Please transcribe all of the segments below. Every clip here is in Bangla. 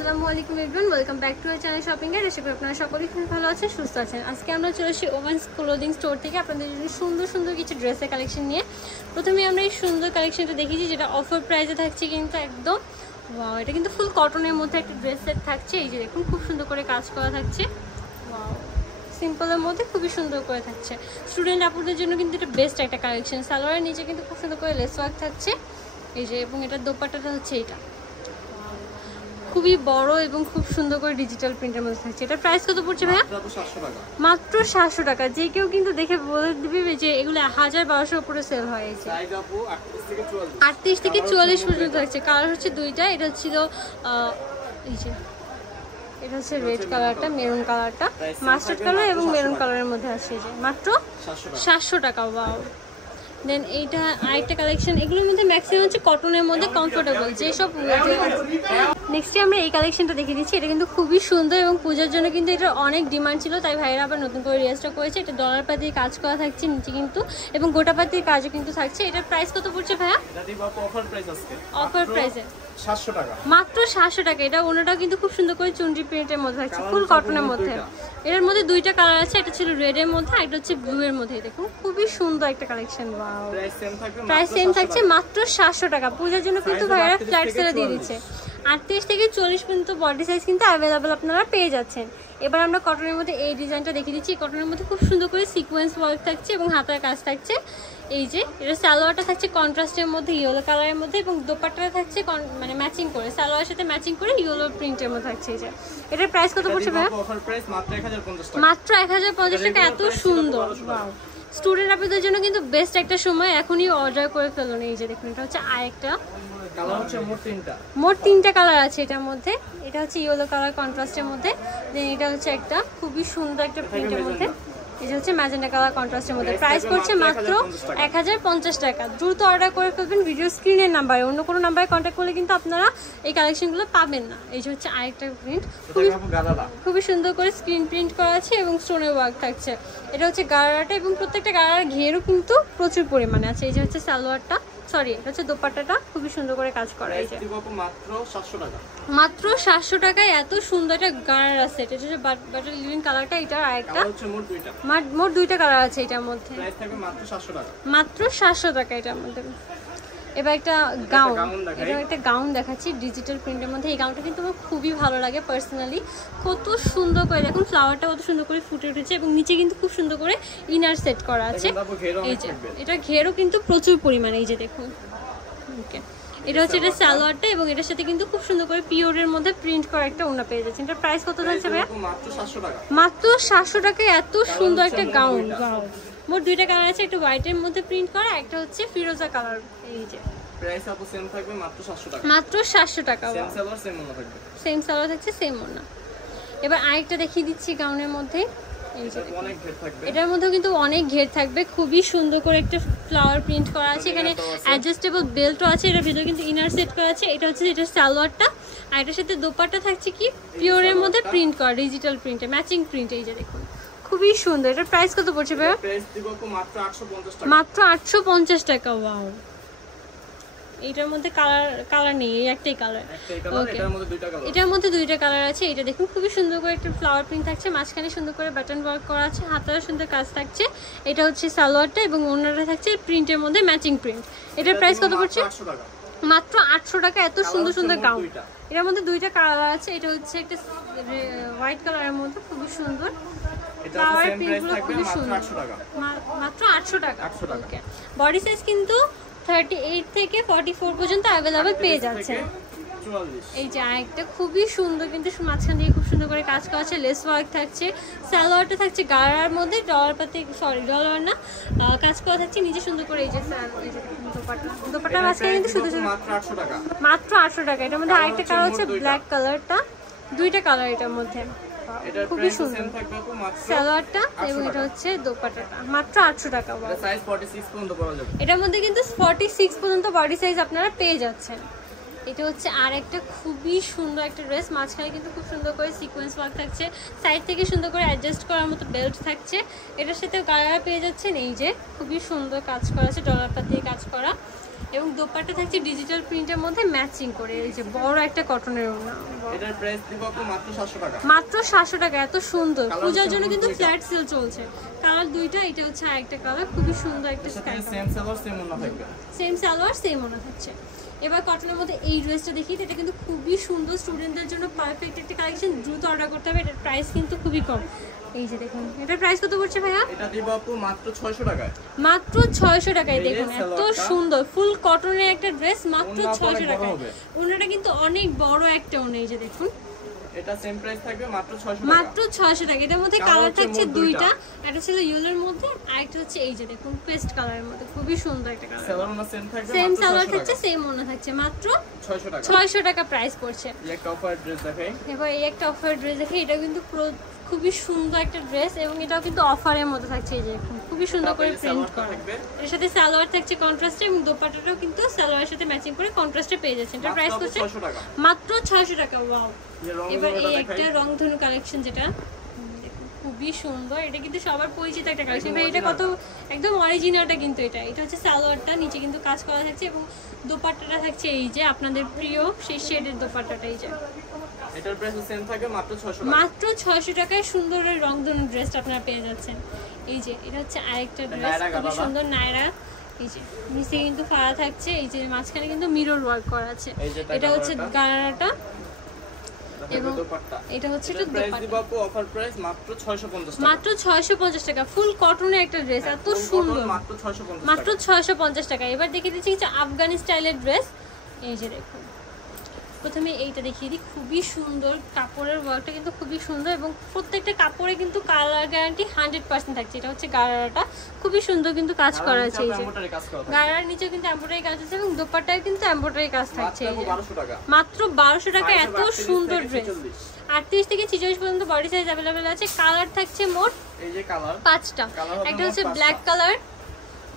আসসালামু আলাইকুম everyone, welcome back to our channel shopping এর। আশা করি আপনারা সকলেই খুব ভালো আছেন, সুস্থ আছেন। আজকে আমরা চলে এসেছি ওমেন্স ক্লোদিং স্টোর থেকে আপনাদের জন্য সুন্দর সুন্দর কিছু ড্রেসের কালেকশন নিয়ে। প্রথমে আমরা এই সুন্দর কালেকশনটা দেখেছি, যেটা অফার প্রাইসে থাকছে, কিন্তু একদম ওয়াও, এটা কিন্তু ফুল কটনের মধ্যে একটা ড্রেস সেট থাকছে। এই যে দেখুন, খুব সুন্দর করে কাজ করা থাকছে, ওয়াও, সিম্পলের মধ্যে খুবই সুন্দর করে থাকছে। স্টুডেন্ট আপুদের জন্য কিন্তু এটা বেস্ট একটা কালেকশন। সালোয়ারের নিচে কিন্তু খুব সুন্দর করে লেস ওয়ার্ক থাকছে, এই যে, এবং এটার দোপাট্টাটা হচ্ছে এটা খুবই বড় এবং খুব সুন্দর করে ডিজিটাল প্রিন্টের মধ্যে থাকছে। এটা প্রাইস কত পড়ছে ভাইয়া? মাত্র 700 টাকা। যে কেউ কিন্তু দেখে বলে দিবে যে এগুলো 1000-1200 উপরে সেল হয়। এই যে 38 থেকে 44 পর্যন্ত থাকছে। কালার হচ্ছে দুইটা, এটা ছিল এই যে, এটা হচ্ছে রেড কালারটা, মেরুন কালারটা, মাস্টার্ড কালার এবং মেরুন কালারের মধ্যে আসছে। যে মাত্র 700 টাকা। ওয়াও। দেন এইটা আরেকটা কালেকশন, এগুলোর মধ্যে ম্যাক্সিমাম হচ্ছে কটনের মধ্যে কমফোর্টেবল যেসব। নেক্সটে আমরা এই কালেকশনটা দেখে দিচ্ছি। এটা কিন্তু খুবই সুন্দর এবং পূজার জন্য কিন্তু এটার অনেক ডিমান্ড ছিল, তাই ভাইরা আবার নতুন করে রিস্টক করেছে। এটা ডলার পাতির কাজ করা থাকছে নিচে কিন্তু, এবং গোটা পাতির কাজও কিন্তু থাকছে। এটার প্রাইস কত পড়ছে ভাইয়া? অফার প্রাইসে 700 টাকা, মাত্র 700 টাকা। এটা ওনাটাও কিন্তু খুব সুন্দর করে চুনরি প্রিন্টের মধ্যে থাকছে, ফুল কটনের মধ্যে। এটার মধ্যে দুইটা কালার আছে, একটা ছিল রেড এর মধ্যে, একটা হচ্ছে ব্লু এর মধ্যে। দেখুন খুবই সুন্দর একটা কালেকশন। ওয়াও, প্রাইস সেম থাকছে, মাত্র 700 টাকা। পূজার জন্য কিন্তু ভাইরা ফ্ল্যাট সেলে দিয়ে দিচ্ছে। 38 থেকে 40 পর্যন্ত বডি সাইজ কিন্তু অ্যাভেলেবেল আপনারা পেয়ে যাচ্ছেন। এবার আমরা কটনের মধ্যে এই ডিজাইনটা দেখিয়ে দিচ্ছি। কটনের মধ্যে খুব সুন্দর করে সিকোয়েন্স ওয়ার্ক থাকছে এবং হাতার কাজ থাকছে। এই যে, এটা সালোয়ারটা থাকছে কন্ট্রাস্টের মধ্যে ইয়েলো কালারের মধ্যে, এবং দোপাট্টাটা থাকছে মানে ম্যাচিং করে, সালোয়ারের সাথে ম্যাচিং করে ইয়েলো প্রিন্টের মধ্যে থাকছে। এই যে, এটার প্রাইস কত পড়ছে ভাই? মাত্র 1050 টাকা। এত সুন্দর। ওয়াও, স্টুডেন্ট আপনাদের জন্য কিন্তু বেস্ট একটা সময়, এখনই অর্ডার করে ফেলুন। এই যে দেখুন, এটা হচ্ছে আরেকটা কালার, হচ্ছে মোট তিনটা কালার আছে এটার মধ্যে। এটা হচ্ছে ইয়েলো কালার কন্ট্রাস্টের মধ্যে, দেন এটা হচ্ছে একটা খুবই সুন্দর একটা প্রিন্টের মধ্যে, এটা হচ্ছে ম্যাজেন্টা কালার কন্ট্রাস্টের মধ্যে। প্রাইস পড়ছে মাত্র 1050 টাকা। দ্রুত অর্ডার করে ফেলবেন ভিডিও স্ক্রিনের নাম্বারে, অন্য কোনো নাম্বারে কন্ট্যাক্ট করলে কিন্তু আপনারা এই কালেকশনগুলো পাবেন না। এই যে হচ্ছে আরেকটা প্রিন্ট, খুবই সুন্দর করে স্ক্রিন প্রিন্ট করা আছে এবং স্টোনের ওয়ার্ক থাকছে। এটা হচ্ছে গারাটা, এবং প্রত্যেকটা গারার ঘেরও কিন্তু প্রচুর পরিমাণে আছে। এই যে হচ্ছে সালোয়ারটা, সরি, এটা হচ্ছে দোপাট্টাটা খুবই সুন্দর করে কাজ করা। এই যে মাত্র 700 টাকায় এত সুন্দর একটা গারার আছে। এটা হচ্ছে বাটার লিভিং কালারটা, এটা আরেকটা, মোট দুইটা কালার আছে এটার মধ্যে। মাত্র 700 টাকা এটার মধ্যে। এবার একটা গাউন, এটা একটা গাউন দেখাচ্ছি ডিজিটাল প্রিন্টের মধ্যে। এই গাউনটা কিন্তু আমার খুবই ভালো লাগে পার্সোনালি। কত সুন্দর করে দেখুন, ফ্লাওয়ারটা কত সুন্দর করে ফুটে উঠেছে, এবং নিচে কিন্তু খুব সুন্দর করে ইনার সেট করা আছে। এই যে, এটা ঘেরও কিন্তু প্রচুর পরিমাণে। এই যে দেখুন, ওকে, এটা হচ্ছে এটা সালোয়ারটা, এবং এটার সাথে কিন্তু খুব সুন্দর করে পিওরের মধ্যে প্রিন্ট করা একটা ওড়না পেয়ে যাচ্ছে। এটার প্রাইস কত থাকছে ভাইয়া? মাত্র 700 টাকায় এত সুন্দর একটা গাউন। মোট দুইটা কালার আছে, একটা হোয়াইটের মধ্যে প্রিন্ট করা, একটা হচ্ছে ফিরোজা কালার। এই যে, প্রাইস আপু সেম থাকবে, মাত্র 700 টাকা। মাত্র 700 টাকা। সেম সালোয়ার সেম ওড়না থাকবে, সেম সালোয়ার থাকছে, সেম ওড়না। এবার আরেকটা দেখিয়ে দিচ্ছি গাউনের মধ্যে। এই যে, অনেক ঘের থাকবে, এটার মধ্যেও কিন্তু অনেক ঘের থাকবে, খুবই সুন্দর করে একটা ফ্লাওয়ার প্রিন্ট করা আছে। এখানে অ্যাডজাস্টেবল বেল্টও আছে, এটার ভিতরে কিন্তু ইনার সেট করা আছে। এটা হচ্ছে এটা সালোয়ারটা, আর এটার সাথে দোপাট্টা থাকছে কি পিওরের মধ্যে প্রিন্ট করা, ডিজিটাল প্রিন্টে ম্যাচিং প্রিন্ট। এই যে দেখুন, খুবই সুন্দর। এটার প্রাইস কত পড়ছে ভাই? প্রাইস দিব মাত্র 850 টাকা। মাত্র 850 টাকা। ওয়াও, এটার মধ্যে কালার নেই, এই একটাই কালার। এটার মধ্যে দুইটা কালার আছে। এটা দেখুন, খুবই সুন্দর করে একটা ফ্লাওয়ার প্রিন্ট থাকছে, মাঝখানে সুন্দর করে বাটন ওয়ার্ক করা আছে, হাতার সুন্দর কাজ থাকছে। এটা হচ্ছে সালোয়ারটা, এবং ওড়নাটা থাকছে প্রিন্টের মধ্যে ম্যাচিং প্রিন্ট। এটার প্রাইস কত পড়ছে? মাত্র 800 টাকা। এত সুন্দর সুন্দর গাউন, এটার মধ্যে দুইটা কালার আছে। এটা হচ্ছে একটা হোয়াইট কালারের মধ্যে, খুবই সুন্দর ফ্লাওয়ার প্রিন্টগুলো, খুবই সুন্দর। মাত্র 800 টাকা। ওকে, বডি সাইজ কিন্তু 38 থেকে 44 পর্যন্ত অ্যাভেলেবেল পেয়ে যাচ্ছে। এই যে আরেকটা খুবই সুন্দর, কিন্তু মাঝখান দিয়ে খুব সুন্দর করে কাজ করা আছে, লেস ওয়ার্ক থাকছে, সালোয়ারটা থাকছে গারার মধ্যে, ডলার না কাজ করা থাকছে নিচে সুন্দর করে। এই যে দোপাট্টা মাঝখানে কিন্তু শুধু মাত্র 800 টাকা। এটার মধ্যে আরেকটা কালার হচ্ছে ব্ল্যাক কালারটা, দুইটা কালার এটার মধ্যে, খুবই সুন্দর সালোয়ারটা, এবং এটা হচ্ছে দোপাট্টাটা। মাত্র 800 টাকা। এটার মধ্যে কিন্তু 46 পর্যন্ত বডি সাইজ আপনারা পেয়ে যাচ্ছেন। এটা হচ্ছে আর একটা খুবই সুন্দর একটা ড্রেস, মাঝখানে কিন্তু খুব সুন্দর করে সিকোয়েন্স ওয়ার্ক থাকছে, সাইড থেকে সুন্দর করে অ্যাডজাস্ট করার মতো বেল্ট থাকছে। এটার সাথে গাড়া পেয়ে যাচ্ছেন। এই যে, খুবই সুন্দর কাজ করা আছে, ডলার পাত দিয়ে কাজ করা। এবং দোপাট্টা থাকছে ডিজিটাল প্রিন্টের মধ্যে ম্যাচিং করে, এই যে বড় একটা কটনের ওড়না। এটার প্রাইস দিব আপু মাত্র 700 টাকা। মাত্র 700 টাকা, এত সুন্দর। পূজার জন্য কিন্তু ফ্ল্যাট সেল চলছে। কালার দুইটা, এটা হচ্ছে আরেকটা কালার, খুবই সুন্দর একটা sky colour. Same salwar same ওড়না থাকবে। সেম সালোয়ার সেম ওড়না থাকছে। এবার কটনের মধ্যে এই ড্রেসটা দেখি, এটা কিন্তু খুবই সুন্দর, স্টুডেন্টদের জন্য পারফেক্ট একটা কালেকশন। দ্রুত অর্ডার করতে হবে, এটার প্রাইস কিন্তু খুবই কম। এই যে দেখুন, এটার প্রাইস কত পড়ছে ভাইয়া? এটা দিব আপু মাত্র 600 টাকায়। মাত্র 600 টাকায়। দেখুন এত সুন্দর ফুল কটনের একটা ড্রেস, মাত্র 600 টাকায়। ওনাটা কিন্তু অনেক বড় একটা ওনা, এই যে দেখুন। এটা সেম প্রাইস থাকবে মাত্র 600 টাকা। মাত্র 600 টাকা। এটার মধ্যে কালার থাকছে দুইটা, একটা ছিল ইয়েলোর মধ্যে, আরেকটা হচ্ছে এই যে দেখুন পেস্ট কালারের মধ্যে, খুবই সুন্দর একটা কালার। সালোয়ার ওনা সেম থাকবে, সেম সালোয়ার থাকছে, সেম ওনা থাকছে, মাত্র 600 টাকা। 600 টাকা প্রাইস পড়ছে। এই একটা অফার ড্রেস দেখাই। এবার এই একটা অফার ড্রেস দেখে, এটা কিন্তু খুবই সুন্দর একটা ড্রেস এবং এটাও কিন্তু অফারের মধ্যে থাকছে। এই যে খুবই সুন্দর করে প্রিন্ট করা, এর সাথে সালোয়ার থাকছে কন্ট্রাস্টে এবং দোপাট্টাটাও কিন্তু সালোয়ারের সাথে ম্যাচিং করে কন্ট্রাস্টে পেয়ে যাচ্ছেন। এটা প্রাইস করছে মাত্র 600 টাকা। ওয়াও। এবার এই একটা রংধনু কালেকশন, যেটা খুবই সুন্দর, এটা কিন্তু সবার পরিচিত একটা কালেকশন। ভাই এটা কত একদম অরিজিনালটা কিন্তু এটা হচ্ছে সালোয়ারটা, নিচে কিন্তু কাজ করা থাকছে এবং দোপাট্টাটা থাকছে এই যে আপনাদের প্রিয় সেই শেডের দোপাট্টাটা। এই যে এটার প্রাইস সেম থাকে মাত্র 600 টাকা। মাত্র 600 টাকায় সুন্দর রংধনু ড্রেসটা আপনারা পেয়ে যাচ্ছেন। এই যে এটা হচ্ছে আরেকটা ড্রেস, খুবই সুন্দর নায়রা। এই যে নিচে কিন্তু ফাড়া থাকছে, এই যে মাঝখানে কিন্তু মিরর ওয়ার্ক করা আছে। এটা হচ্ছে গারাটা এবং এটা হচ্ছে একটু প্রাইস দিব আপু অফার প্রাইস মাত্র 650 টাকা। মাত্র 650 টাকা। ফুল কটনের একটা ড্রেস, এত সুন্দর, মাত্র 650 মাত্র 650 টাকা। এবার দেখিয়ে দিচ্ছি কিছু আফগানি স্টাইলের ড্রেস। এই যে দেখুন, প্রথমে এইটা দেখিয়ে দিই, খুবই সুন্দর, কাপড়ের ওয়ার্কটা কিন্তু খুবই সুন্দর এবং প্রত্যেকটা কাপড়ে কিন্তু কালার গ্যারান্টি 100% থাকছে। এটা হচ্ছে গারাটা, খুবই সুন্দর কিন্তু কাজ করা আছে। এই যে গারার নিচে কিন্তু এমব্রয়ডারি কাজ আছে এবং দোপাট্টায় কিন্তু এমব্রয়ডারি কাজ থাকছে। এই যে মাত্র 1200 টাকা, এত সুন্দর ড্রেস। 38 থেকে 46 পর্যন্ত বডি সাইজ अवेलेबल আছে। কালার থাকছে মোট এই যে কালার 5টা। একটা হচ্ছে ব্ল্যাক কালার,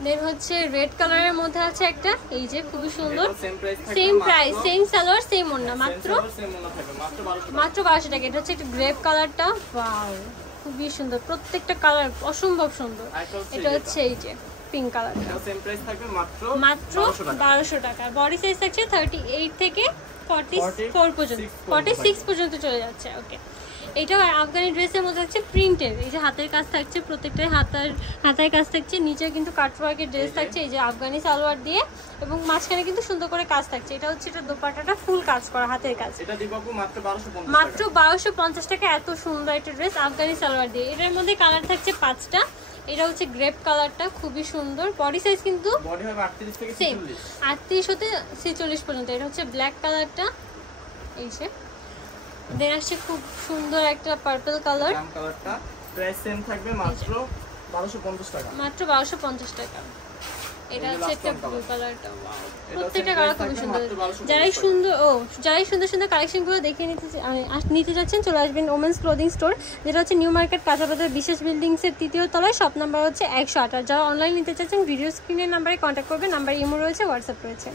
দেন হচ্ছে রেড কালারের মধ্যে আছে একটা, এই যে খুবই সুন্দর, same price, same salwar same ওড়না, মাত্র 1200 টাকা। এটা হচ্ছে একটা গ্রেপ কালারটা, ওয়াও খুবই সুন্দর, প্রত্যেকটা কালার অসম্ভব সুন্দর। এটা হচ্ছে এই যে পিঙ্ক কালারটা, সেম প্রাইস থাকবে মাত্র 1200 টাকা। বডি সাইজ থাকছে 38 থেকে 44 পর্যন্ত, 46 পর্যন্ত চলে যাচ্ছে। ওকে, এটা আফগানি ড্রেসের মধ্যে হচ্ছে প্রিন্টের, এই যে হাতের কাজ থাকছে, প্রত্যেকটাই হাতের কাজ থাকছে, নিচে কিন্তু কাটওয়ার্কের ড্রেস থাকছে, এই যে আফগানি সালোয়ার দিয়ে এবং মাঝখানে কিন্তু সুন্দর করে কাজ থাকছে। এটা হচ্ছে এটা দোপাট্টাটা ফুল কাজ করা হাতের কাজ। এটা দিব আপু মাত্র 1250 টাকা। মাত্র 1250 টাকা, এত সুন্দর একটা ড্রেস আফগানি সালোয়ার দিয়ে। এটার মধ্যে কালার থাকছে 5টা। এটা হচ্ছে গ্রেপ কালারটা, খুবই সুন্দর। বডি সাইজ কিন্তু বডি হবে 38 থেকে 46, 38 হতে 46 পর্যন্ত। এটা হচ্ছে ব্ল্যাক কালারটা, এই যে দেন আসছে খুব সুন্দর একটা পার্পল কালার, জাম কালারটা। প্রাইস সেম থাকবে মাত্র 1250 টাকা। মাত্র 1250 টাকা। এটা হচ্ছে একটা ব্লু কালারটা, ওয়াও প্রত্যেকটা কালার খুবই সুন্দর। যারাই সুন্দর সুন্দর কালেকশনগুলো দেখে নিতে যাচ্ছেন, চলে আসবেন ওমেন্স ক্লোদিং স্টোর, যেটা হচ্ছে নিউ মার্কেট কাঁচাবাজার বিশেষ বিল্ডিংসের 3য় তলায়, শপ নাম্বার হচ্ছে 108। আর যারা অনলাইন নিতে চাচ্ছেন ভিডিও স্ক্রিনের নাম্বারে কন্ট্যাক্ট করবেন, নাম্বার ইমো রয়েছে, হোয়াটসঅ্যাপ রয়েছে।